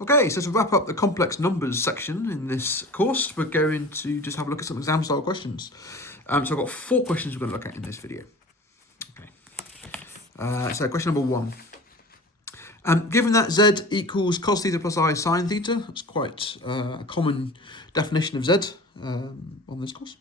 Okay, so to wrap up the complex numbers section in this course, we're going to just have a look at some exam style questions. So I've got 4 questions we're going to look at in this video. Okay. So question number 1. Given that z equals cos theta plus I sine theta, that's quite a common definition of z on this course.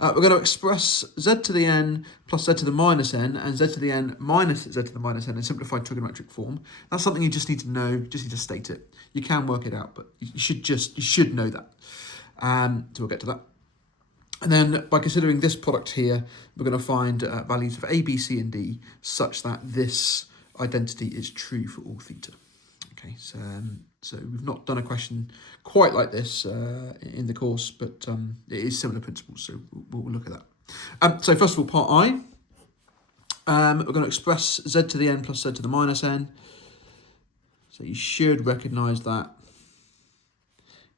We're going to express z to the n plus z to the minus n and z to the n minus z to the minus n in simplified trigonometric form. That's something you just need to know, you just need to state it. You can work it out, but you should know that. So we'll get to that. And then by considering this product here, we're going to find values of a, b, c, and d such that this identity is true for all theta. Okay, so we've not done a question quite like this in the course, but it is similar principles, so we'll look at that. So first of all, part I, we're going to express z to the n plus z to the minus n. So you should recognise that,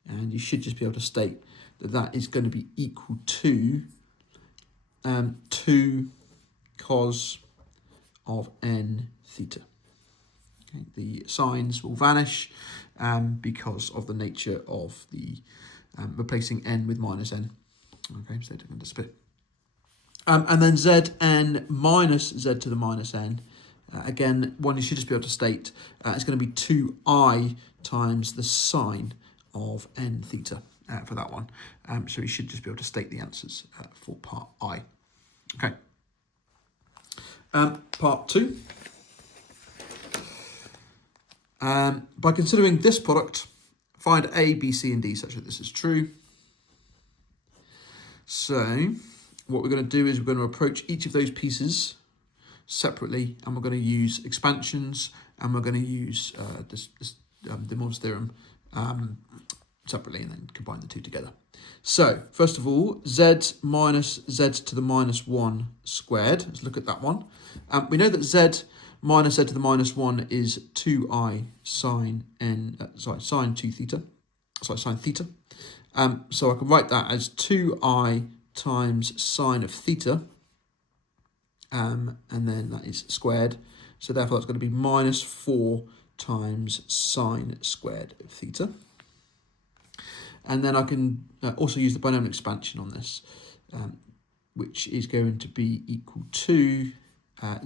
and you should just be able to state that that is going to be equal to 2 cos of n theta. Okay, the signs will vanish because of the nature of the replacing n with minus n. Okay, so they're going to split. And then zn minus z to the minus n. Again, one you should just be able to state it's going to be 2i times the sine of n theta for that one. So you should just be able to state the answers for part I. Okay. Part 2. By considering this product, find a, b, c, and d such that this is true. So what we're going to do is we're going to approach each of those pieces separately, and we're going to use expansions, and we're going to use De Morgan's theorem separately, and then combine the two together. So first of all, z minus z to the minus 1 squared. Let's look at that one. We know that z minus z to the minus 1 is 2i sine sine 2 theta. Sine theta. So I can write that as 2i times sine of theta, and then that is squared. So therefore that's going to be minus 4 times sine squared of theta. And then I can also use the binomial expansion on this, which is going to be equal to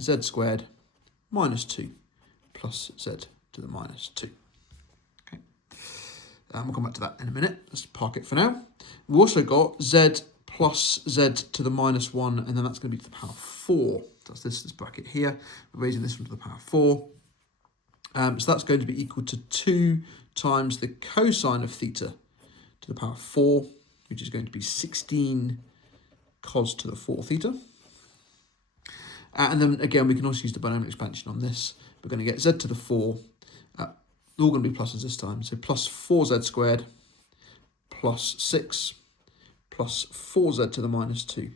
z squared minus 2 plus z to the minus 2. Okay, we'll come back to that in a minute. Let's park it for now. We've also got z plus z to the minus 1, and then that's going to be to the power 4. That's this bracket here. We're raising this one to the power 4. So that's going to be equal to 2 times the cosine of theta to the power 4, which is going to be 16 cos to the 4 theta. And then again, we can also use the binomial expansion on this. We're going to get z to the 4, all going to be pluses this time. So plus 4z squared plus 6 plus 4z to the minus 2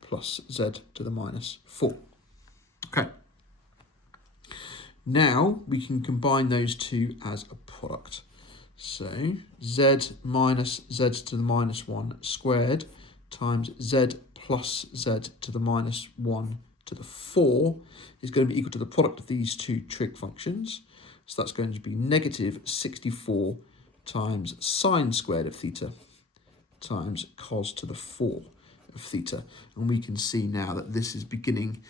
plus z to the minus 4. Okay. Now we can combine those two as a product. So z minus z to the minus 1 squared times z plus z to the minus 1 to the 4 is going to be equal to the product of these two trig functions. So that's going to be negative 64 times sine squared of theta times cos to the 4 of theta. And we can see now that this is beginning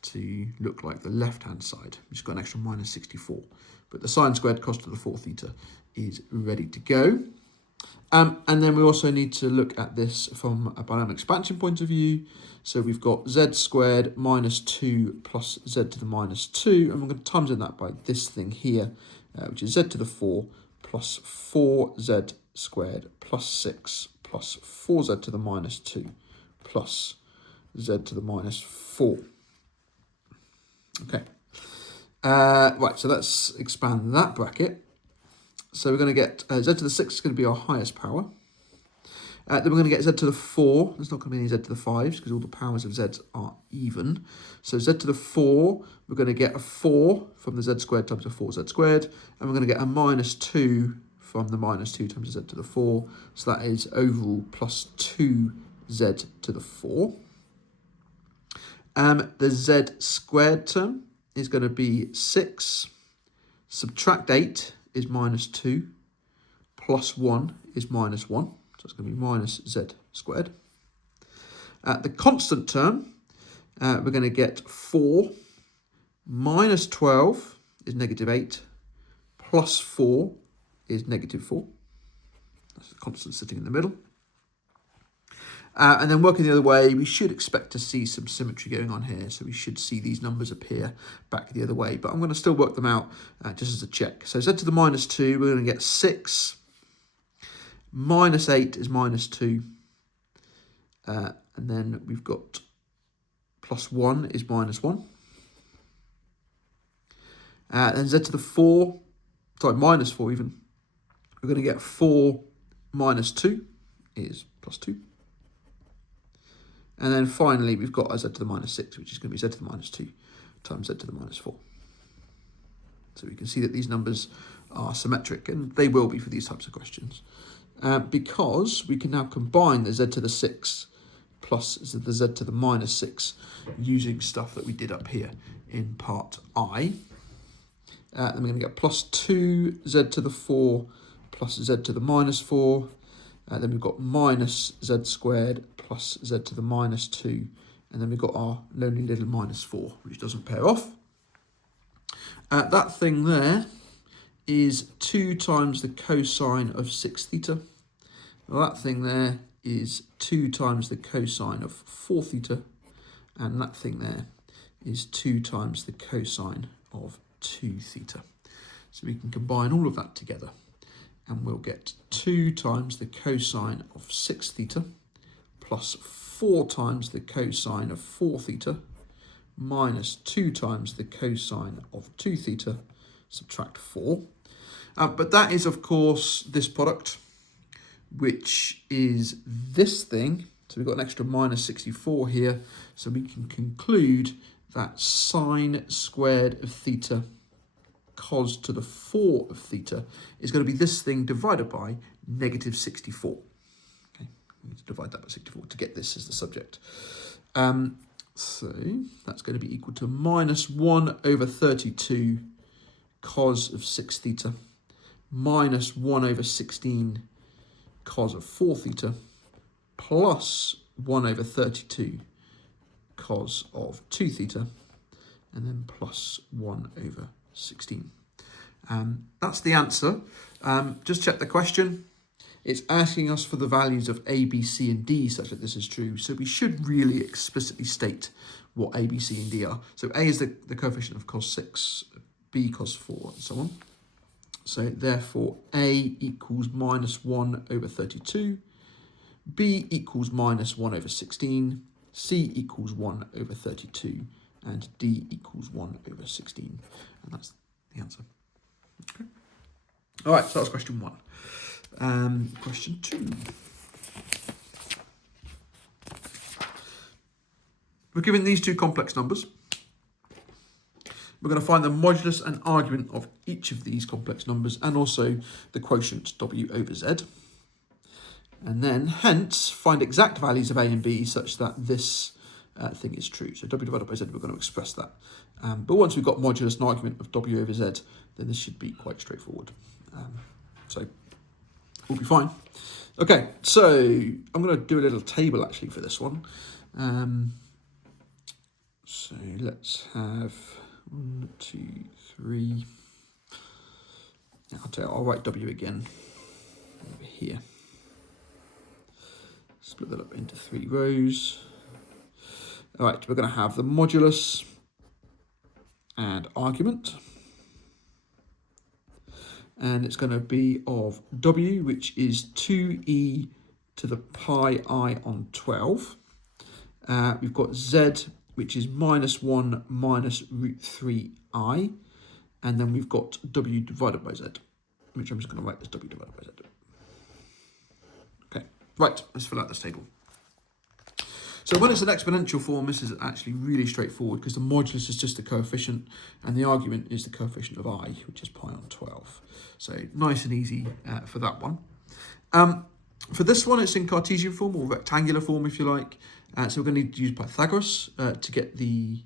to look like the left-hand side, which has got an extra minus 64. But the sine squared cos to the 4 theta is ready to go. And then we also need to look at this from a binomial expansion point of view. So we've got z squared minus 2 plus z to the minus 2, and we're going to times in that by this thing here, which is z to the 4 plus 4z squared plus 6 plus 4z to the minus 2 plus z to the minus 4. Okay. Right, so let's expand that bracket. So we're going to get z to the 6 is going to be our highest power. Then we're going to get z to the 4. There's not going to be any z to the 5s because all the powers of z are even. So z to the 4, we're going to get a 4 from the z squared times a 4z squared. And we're going to get a minus 2 from the minus 2 times z to the 4. So that is overall plus 2z to the 4. The z squared term is going to be 6, subtract 8, is minus 2, plus 1 is minus 1. So it's going to be minus z squared. The constant term, we're going to get 4 minus 12 is negative 8, plus 4 is negative 4. That's the constant sitting in the middle. And then working the other way, we should expect to see some symmetry going on here. So we should see these numbers appear back the other way. But I'm going to still work them out just as a check. So z to the minus 2, we're going to get 6. Minus 8 is minus 2. And then we've got plus 1 is minus 1. Then z to the 4, sorry, minus 4 even. We're going to get 4 minus 2 is plus 2. And then finally, we've got a z to the minus 6, which is going to be z to the minus 2 times z to the minus 4. So we can see that these numbers are symmetric, and they will be for these types of questions, because we can now combine the z to the 6 plus the z to the minus 6 using stuff that we did up here in part I. Then we're going to get plus 2z to the 4 plus z to the minus 4. Then we've got minus z squared plus z to the minus 2. And then we've got our lonely little minus 4, which doesn't pair off. That thing there is 2 times the cosine of 6 theta. Well, that thing there is 2 times the cosine of 4 theta. And that thing there is 2 times the cosine of 2 theta. So we can combine all of that together, and we'll get 2 times the cosine of 6 theta plus 4 times the cosine of 4 theta minus 2 times the cosine of 2 theta, subtract 4. But that is, of course, this product, which is this thing. So we've got an extra minus 64 here. So we can conclude that sine squared of theta cos to the 4 of theta is going to be this thing divided by negative 64. Okay, we need to divide that by 64 to get this as the subject. So that's going to be equal to minus 1 over 32 cos of 6 theta minus 1 over 16 cos of 4 theta plus 1 over 32 cos of 2 theta, and then plus 1 over 16. That's the answer. Just check the question. It's asking us for the values of A, B, C, and D such that this is true. So we should really explicitly state what A, B, C, and D are. So A is the coefficient of cos 6, B cos 4, and so on. So therefore A equals minus 1 over 32, B equals minus 1 over 16, C equals 1 over 32, and D equals 1 over 16. And that's the answer. Okay. All right, so that's question 1. Question 2. We're given these two complex numbers. We're going to find the modulus and argument of each of these complex numbers, and also the quotient W over Z. And then, hence, find exact values of A and B such that this thing is true. So W divided by Z, we're going to express that. But once we've got modulus and argument of W over Z, then this should be quite straightforward. So we'll be fine. Okay, so I'm going to do a little table actually for this one. So let's have 1, 2, 3. I'll write W again over here. Split that up into 3 rows. All right, we're going to have the modulus and argument. And it's going to be of W, which is 2e to the pi I on 12. We've got Z, which is minus 1 minus root 3i. And then we've got W divided by Z, which I'm just going to write as W divided by Z. Okay, right, let's fill out this table. So when it's an exponential form, this is actually really straightforward because the modulus is just the coefficient and the argument is the coefficient of I, which is pi on 12. So nice and easy for that one. For this one, it's in Cartesian form or rectangular form, if you like. So we're going to need to use Pythagoras to get the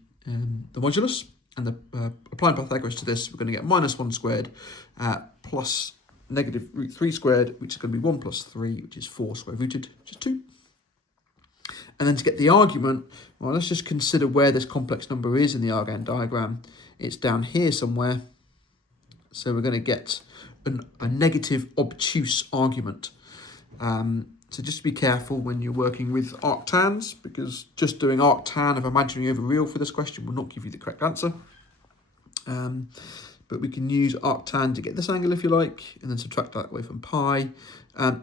modulus. and applying Pythagoras to this, we're going to get minus 1 squared plus negative root 3 squared, which is going to be 1 plus 3, which is 4 square rooted, which is 2. And then to get the argument, well, let's just consider where this complex number is in the Argand diagram. It's down here somewhere. So we're going to get a negative obtuse argument. So just be careful when you're working with arctans, because just doing arctan of imaginary over real for this question will not give you the correct answer. But we can use arctan to get this angle if you like, and then subtract that away from pi.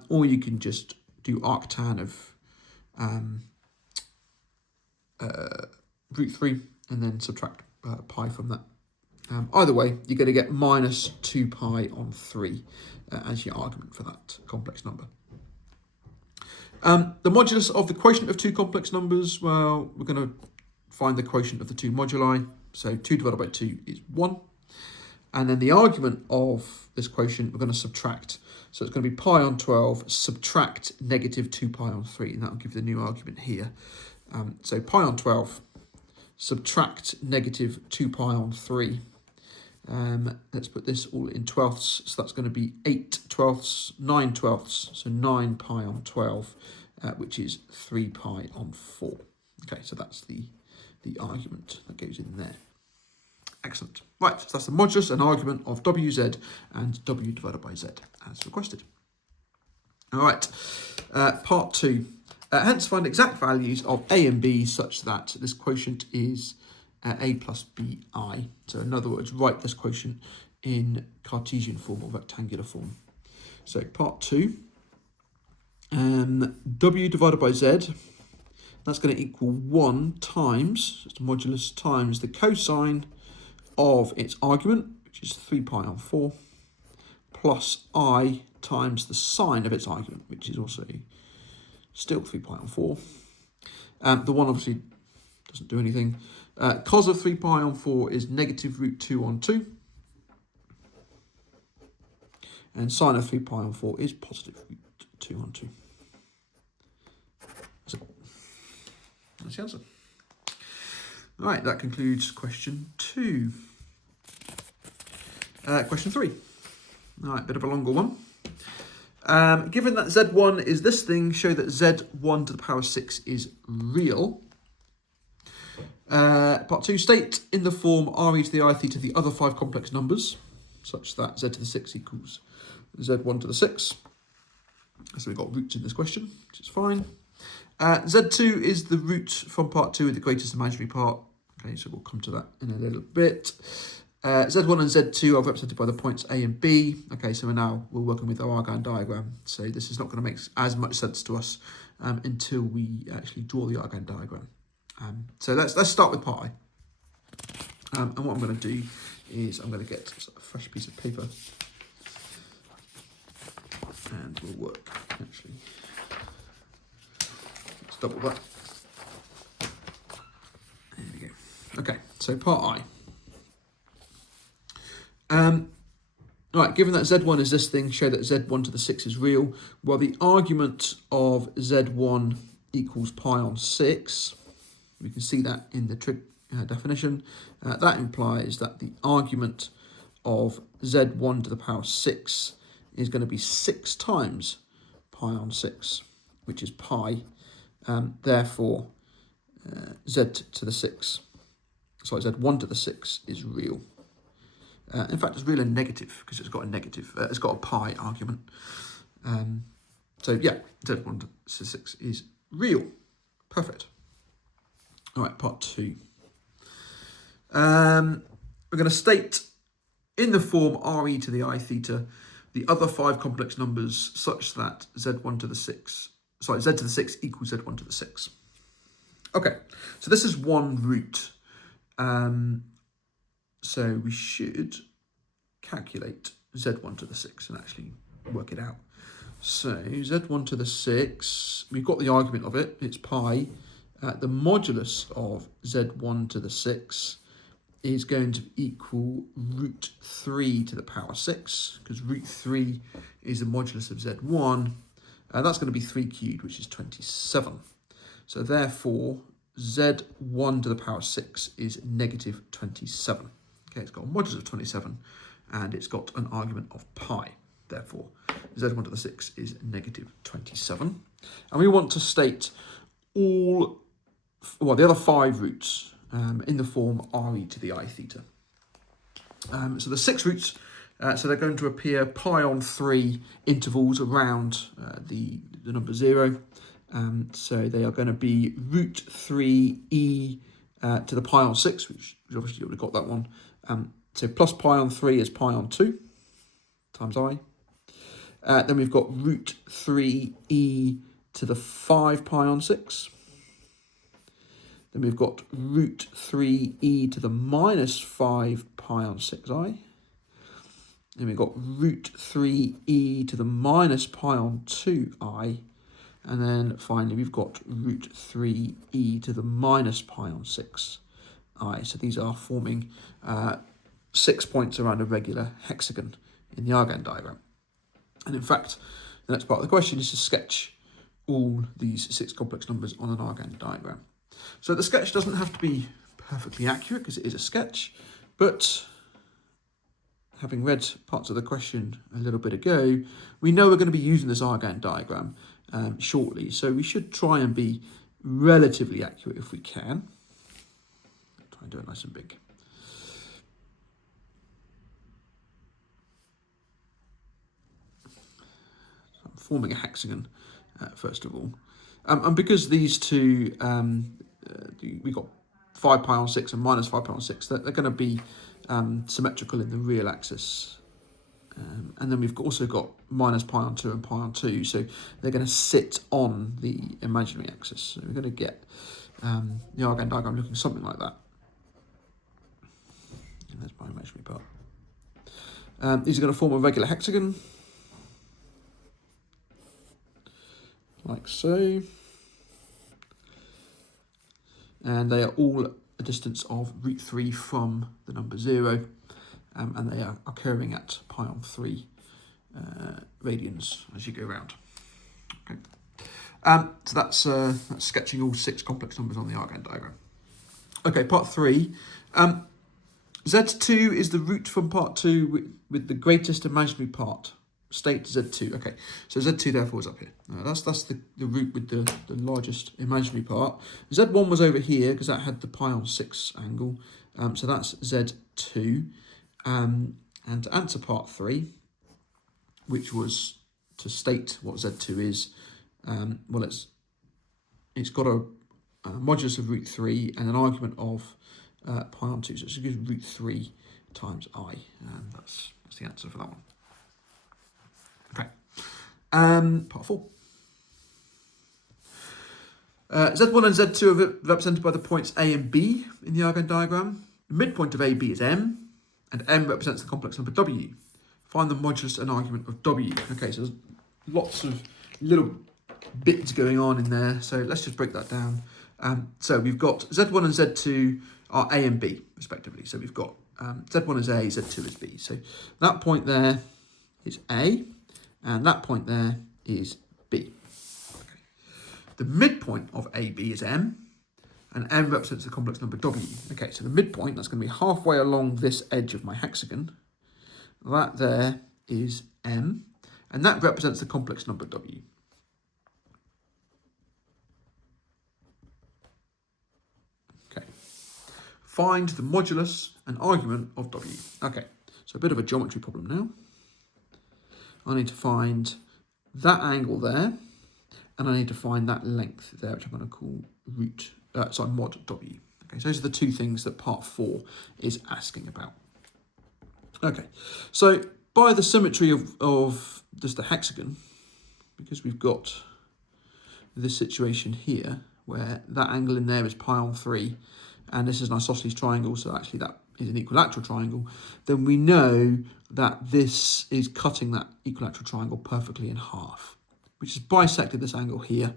Or you can just do arctan of root 3 and then subtract pi from that. Either way, you're going to get minus 2 pi on 3 as your argument for that complex number. The modulus of the quotient of two complex numbers, well, we're going to find the quotient of the two moduli. So 2 divided by 2 is 1. And then the argument of this quotient, we're going to subtract. So it's going to be pi on 12, subtract negative 2 pi on 3. And that will give the new argument here. So pi on 12, subtract negative 2 pi on 3. Let's put this all in twelfths. So that's going to be 8 twelfths, 9 twelfths. So 9 pi on 12, which is 3 pi on 4. Okay, so that's the argument that goes in there. Excellent. Right, so that's the modulus and argument of WZ and W divided by Z as requested. All right, part 2. Hence find exact values of A and B such that this quotient is A plus BI. So in other words, write this quotient in Cartesian form or rectangular form. So part 2, W divided by Z, that's going to equal 1 times, it's modulus times the cosine of its argument, which is 3 pi on 4, plus I times the sine of its argument, which is also still 3 pi on 4. The 1 obviously doesn't do anything. Cos of 3 pi on 4 is negative root 2 on 2. And sine of 3 pi on 4 is positive root 2 on 2. That's the answer. All right, that concludes question 2. Question 3. All right, bit of a longer one. Given that Z1 is this thing, show that Z1 to the power 6 is real. Part 2, state in the form re to the I theta the other 5 complex numbers, such that Z to the 6 equals Z1 to the 6. So we've got roots in this question, which is fine. Z2 is the root from part 2 with the greatest imaginary part. Okay, so we'll come to that in a little bit. Z1 and Z2 are represented by the points A and B. Okay, so we're working with our Argand diagram. So this is not going to make as much sense to us until we actually draw the Argand diagram. So let's start with part I. And what I'm going to do is I'm going to get a fresh piece of paper. And we'll work, actually. Let's double that. There we go. Okay, so part I. Right, given that Z1 is this thing, show that Z1 to the 6 is real. Well, the argument of Z1 equals pi on 6. We can see that in the trig definition. That implies that the argument of Z1 to the power 6 is going to be 6 times pi on 6, which is pi. Therefore, Z to the 6, sorry, Z1 to the 6 is real. In fact, it's real and negative because it's got a negative, it's got a pi argument. So yeah, Z1 to 6 is real. Perfect. All right, part 2. We're going to state in the form re to the I theta the other 5 complex numbers such that Z1 to the 6, sorry, Z to the 6 equals Z1 to the 6. Okay, so this is one root. So we should calculate Z1 to the 6 and actually work it out. So Z1 to the 6, we've got the argument of it, it's pi. The modulus of Z1 to the 6 is going to equal root 3 to the power 6, because root 3 is the modulus of Z1. That's going to be 3 cubed, which is 27. So therefore, z1 to the power 6 is negative 27. Okay, it's got a modulus of 27 and it's got an argument of pi. Therefore, z1 to the 6 is negative 27. And we want to state the other 5 roots in the form re to the I theta. So the 6 roots, so they're going to appear pi on 3 intervals around the number 0. So they are going to be root 3e to the pi on 6, which obviously you would have got that one. So plus pi on 3 is pi on 2 times I. Then we've got root 3e to the 5 pi on 6. Then we've got root 3e to the minus 5 pi on 6i. Then we've got root 3e to the minus pi on 2i. And then finally we've got root 3e to the minus pi on 6i. So these are forming 6 points around a regular hexagon in the Argand diagram. And in fact, the next part of the question is to sketch all these 6 complex numbers on an Argand diagram. So the sketch doesn't have to be perfectly accurate because it is a sketch, but having read parts of the question a little bit ago, we know we're going to be using this Argand diagram shortly, so we should try and be relatively accurate if we can. Try and do it nice and big. So I'm forming a hexagon first of all, and because these two we got 5 pi on 6 and minus 5 pi on 6, they're going to be symmetrical in the real axis. And then we've also got minus pi on 2 and pi on 2, so they're going to sit on the imaginary axis. So we're going to get the Argand diagram looking something like that. And there's my imaginary part. These are going to form a regular hexagon, like so. And they are all a distance of root 3 from the number 0. And they are occurring at pi on 3 radians as you go around. Okay. So that's sketching all 6 complex numbers on the Argand diagram. Okay, part 3. Z2 is the root from part 2 with the greatest imaginary part. State Z2. Okay, so Z2 therefore is up here. That's the root with the largest imaginary part. Z1 was over here because that had the pi on 6 angle. So that's Z2. And to answer part 3, which was to state what Z2 is, well, it's got a modulus of root 3 and an argument of pi on 2, so it should give root 3 times I, and that's the answer for that one. Okay, part 4. Z1 and Z2 are represented by the points A and B in the Argand diagram. The midpoint of AB is M, and M represents the complex number W. Find the modulus and argument of W. Okay, so there's lots of little bits going on in there, so let's just break that down. So we've got Z1 and Z2 are A and B, respectively. So we've got Z1 is A, Z2 is B. So that point there is A, and that point there is B. Okay. The midpoint of AB is M, and M represents the complex number W. Okay, so the midpoint, that's going to be halfway along this edge of my hexagon. That there is M, and that represents the complex number W. Okay. Find the modulus and argument of W. Okay, so a bit of a geometry problem now. I need to find that angle there, and I need to find that length there, which I'm going to call mod W. Okay, so those are the two things that part 4 is asking about. Okay, so by the symmetry of just a hexagon, because we've got this situation here where that angle in there is pi on 3, and this is an isosceles triangle, so actually that is an equilateral triangle, then we know that this is cutting that equilateral triangle perfectly in half, which has bisected this angle here,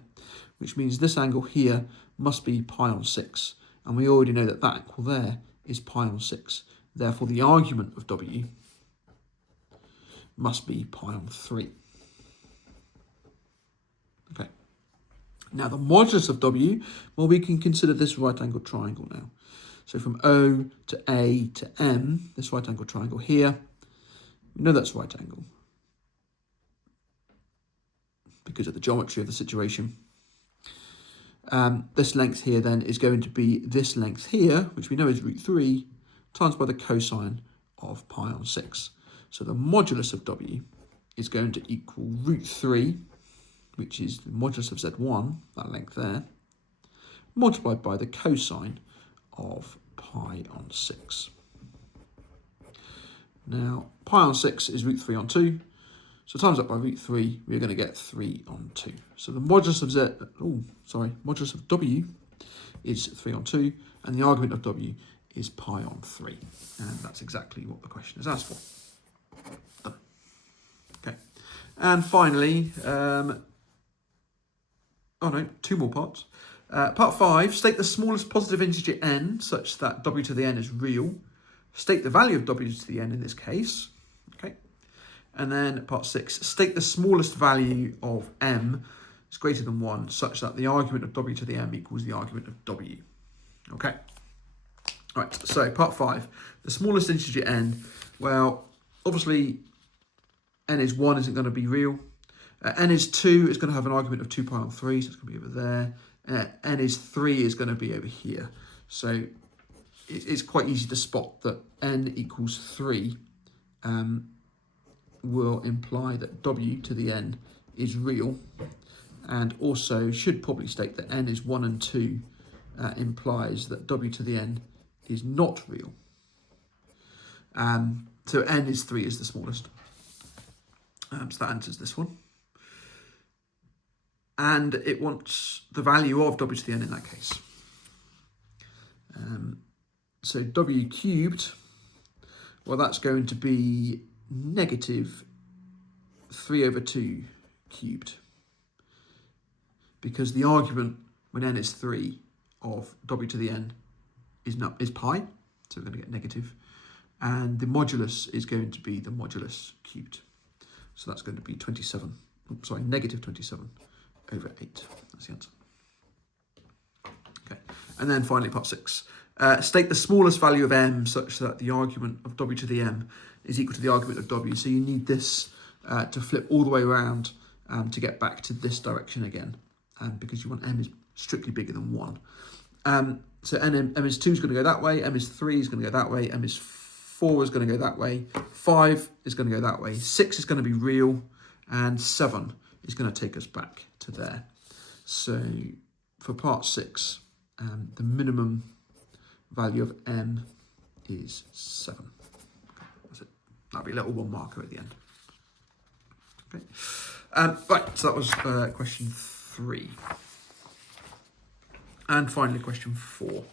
which means this angle here must be pi on 6, and we already know that that angle there is pi on 6. Therefore, the argument of W must be pi on 3. Okay, Now the modulus of W, well, we can consider this right-angled triangle now. So from O to A to M, this right-angled triangle here, we know that's right angle because of the geometry of the situation. This length here then is going to be this length here, which we know is root 3, times by the cosine of pi on 6. So the modulus of W is going to equal root 3, which is the modulus of Z1, that length there, multiplied by the cosine of pi on 6. Now, pi on 6 is root 3 on 2, so times that by root 3, we're going to get 3 on 2. So the modulus of modulus of W is 3 on 2, and the argument of W is pi on 3. And that's exactly what the question is asked for. Done. Okay. And finally, two more parts. Part 5, state the smallest positive integer n such that W to the n is real. State the value of W to the n in this case. Okay. And then part 6, state the smallest value of m is greater than 1 such that the argument of W to the m equals the argument of W. Okay. Right, so part 5, the smallest integer n. Well, obviously n is 1 isn't going to be real. N is 2 is going to have an argument of 2 pi on 3, so it's going to be over there. N is 3 is going to be over here. So it's quite easy to spot that n equals 3 will imply that W to the n is real, and also should probably state that n is 1 and 2 implies that W to the n is not real. So n is 3 is the smallest. So that answers this one. And it wants the value of W to the n in that case. So W cubed, well, that's going to be negative 3 over 2 cubed. Because the argument when n is 3 of W to the n is pi, so we're going to get negative. And the modulus is going to be the modulus cubed. So that's going to be negative 27 over 8. That's the answer. Okay, and then finally part 6. State the smallest value of m such that the argument of W to the m is equal to the argument of W. So you need this to flip all the way around to get back to this direction again, because you want m is strictly bigger than 1. So m is 2 is going to go that way, m is 3 is going to go that way, m is 4 is going to go that way, 5 is going to go that way, 6 is going to be real, and 7 is going to take us back to there. So for part 6, the minimum value of m is 7. Okay, that's it. That'll be a little 1 marker at the end. Okay. Right, so that was question 3. And finally, question 4.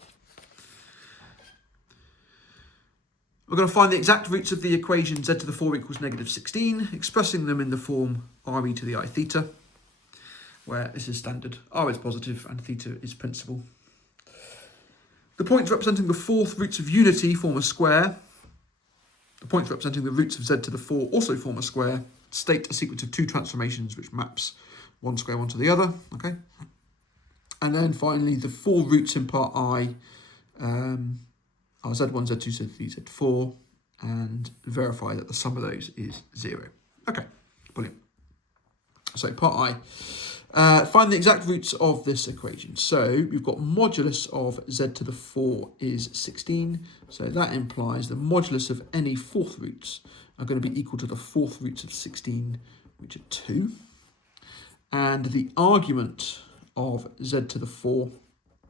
We're going to find the exact roots of the equation z to the 4 equals negative 16, expressing them in the form re to the I theta, where this is standard. R is positive and theta is principal. The points representing the fourth roots of unity form a square. The points representing the roots of z to the 4 also form a square. State a sequence of 2 transformations which maps one square onto the other. Okay. And then finally, the 4 roots in part I are z1, z2, z3, z4, and verify that the sum of those is 0. Okay, brilliant. So part I, find the exact roots of this equation. So we've got modulus of z to the 4 is 16. So that implies the modulus of any fourth roots are going to be equal to the fourth roots of 16, which are 2. And the argument of z to the 4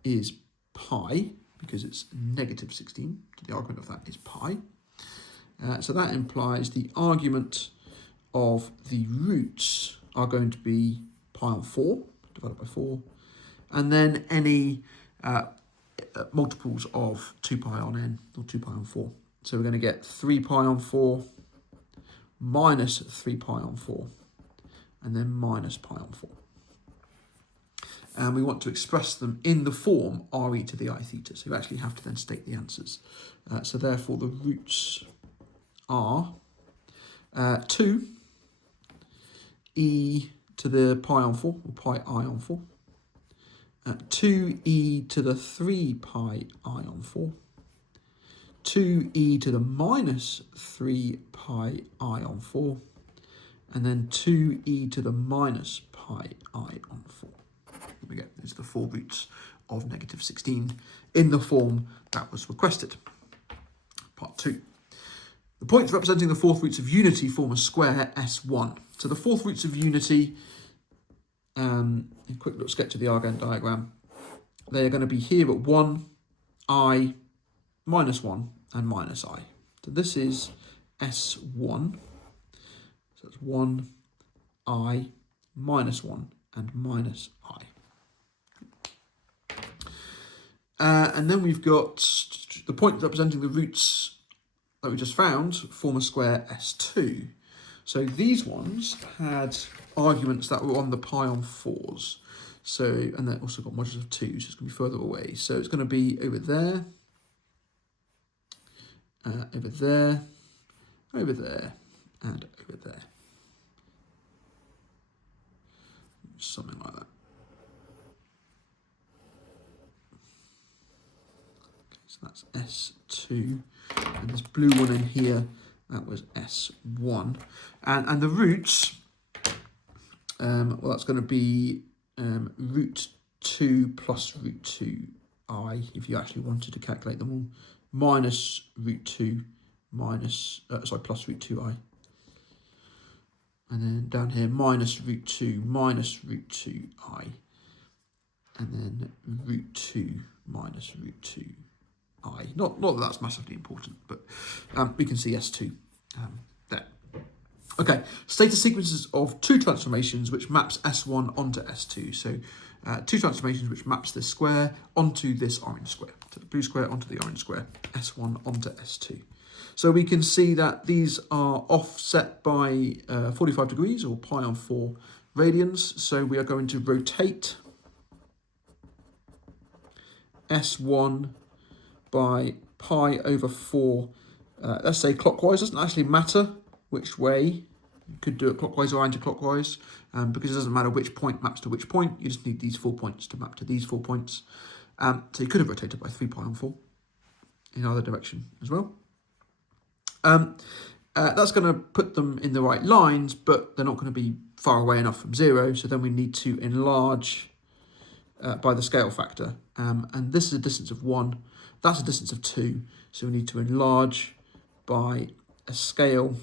is pi, because it's negative 16. So the argument of that is pi. So that implies the argument of the roots are going to be pi on 4, divided by 4. And then any multiples of 2 pi on n, or 2 pi on 4. So we're going to get 3 pi on 4 minus 3 pi on 4, and then minus pi on 4. And we want to express them in the form re to the I theta. So we actually have to then state the answers. So therefore the roots are 2 e to the pi on 4, or pi I on 4, 2e to the 3 pi I on 4, 2e to the minus 3 pi I on 4, and then 2e to the minus pi I on 4. There we go. These are the 4 roots of negative 16 in the form that was requested. Part 2. The points representing the fourth roots of unity form a square S1. So the fourth roots of unity, a quick little sketch of the Argand diagram. They are going to be here at 1, I, minus 1, and minus I. So this is S1. So it's 1, I, minus 1, and minus I. And then we've got the point representing the roots that we just found form a square S2. So these ones had arguments that were on the pi on 4s. So, and they've also got modulus of 2, so it's going to be further away. So it's going to be over there, over there, over there, and over there. Something like that. So that's S2, and this blue one in here, that was S1. And the roots, well, that's going to be root 2 plus root 2i, if you actually wanted to calculate them all, minus root 2 minus, plus root 2i. And then down here, minus root 2 minus root 2i. And then root 2 minus root 2i. Not that that's massively important, but we can see S2 there. Okay, status sequences of 2 transformations which maps S1 onto S2. So 2 transformations which maps this square onto this orange square. So the blue square onto the orange square, S1 onto S2. So we can see that these are offset by 45 degrees, or pi on 4 radians. So we are going to rotate S1 by pi over 4, let's say clockwise. Doesn't actually matter which way. You could do it clockwise or anti-clockwise, because it doesn't matter which point maps to which point. You just need these 4 points to map to these 4 points. So you could have rotated by 3 pi on 4 in either direction as well. That's going to put them in the right lines, but they're not going to be far away enough from 0. So then we need to enlarge by the scale factor. And this is a distance of 1. That's a distance of 2. So we need to enlarge by a scale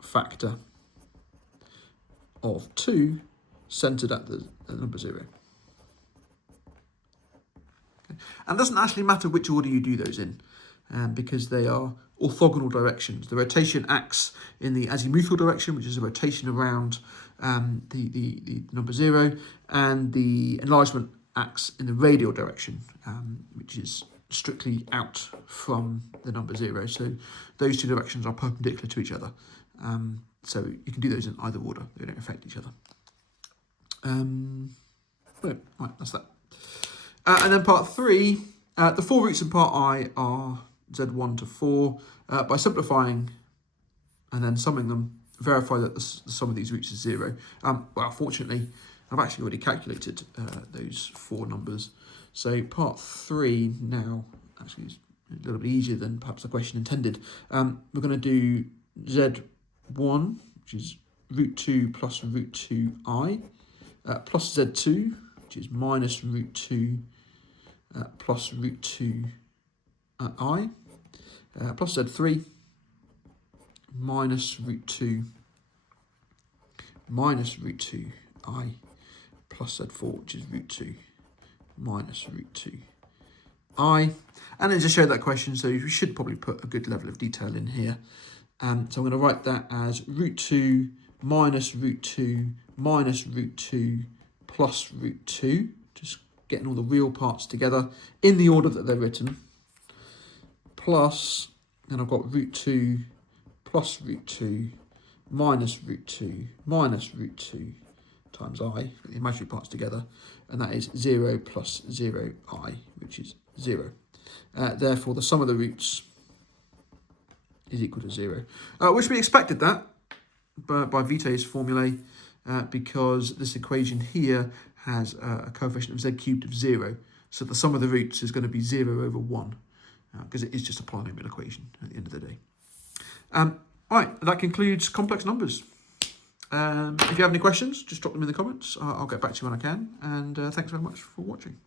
factor of 2 centered at the number 0. Okay. And it doesn't actually matter which order you do those in, because they are orthogonal directions. The rotation acts in the azimuthal direction, which is a rotation around the number 0, and the enlargement acts in the radial direction, which is strictly out from the number 0. So those 2 directions are perpendicular to each other. So you can do those in either order. They don't affect each other. Right, that's that. And then part 3, the 4 roots in part I are Z1 to 4. By simplifying and then summing them, verify that the sum of these roots is 0. Well, fortunately, I've actually already calculated those 4 numbers. So part 3 now actually is a little bit easier than perhaps the question intended. We're going to do Z1, which is root 2 plus root 2i, plus Z2, which is minus root 2 plus root 2i, plus Z3, minus root 2 minus root 2i, plus Z4, which is root 2 minus root 2i. And then just show that question, so we should probably put a good level of detail in here. So I'm going to write that as root 2 minus root 2 minus root 2 plus root 2, just getting all the real parts together in the order that they're written, plus, then I've got root 2 plus root 2 minus root 2 minus root 2 times I, get the imaginary parts together, and that is 0 plus 0i, which is 0. Therefore, the sum of the roots is equal to 0, which we expected that by Vitae's formulae, because this equation here has a coefficient of z cubed of 0. So the sum of the roots is going to be 0 over 1, because it is just a polynomial equation at the end of the day. All right, that concludes complex numbers. If you have any questions, just drop them in the comments. I'll get back to you when I can. And thanks very much for watching.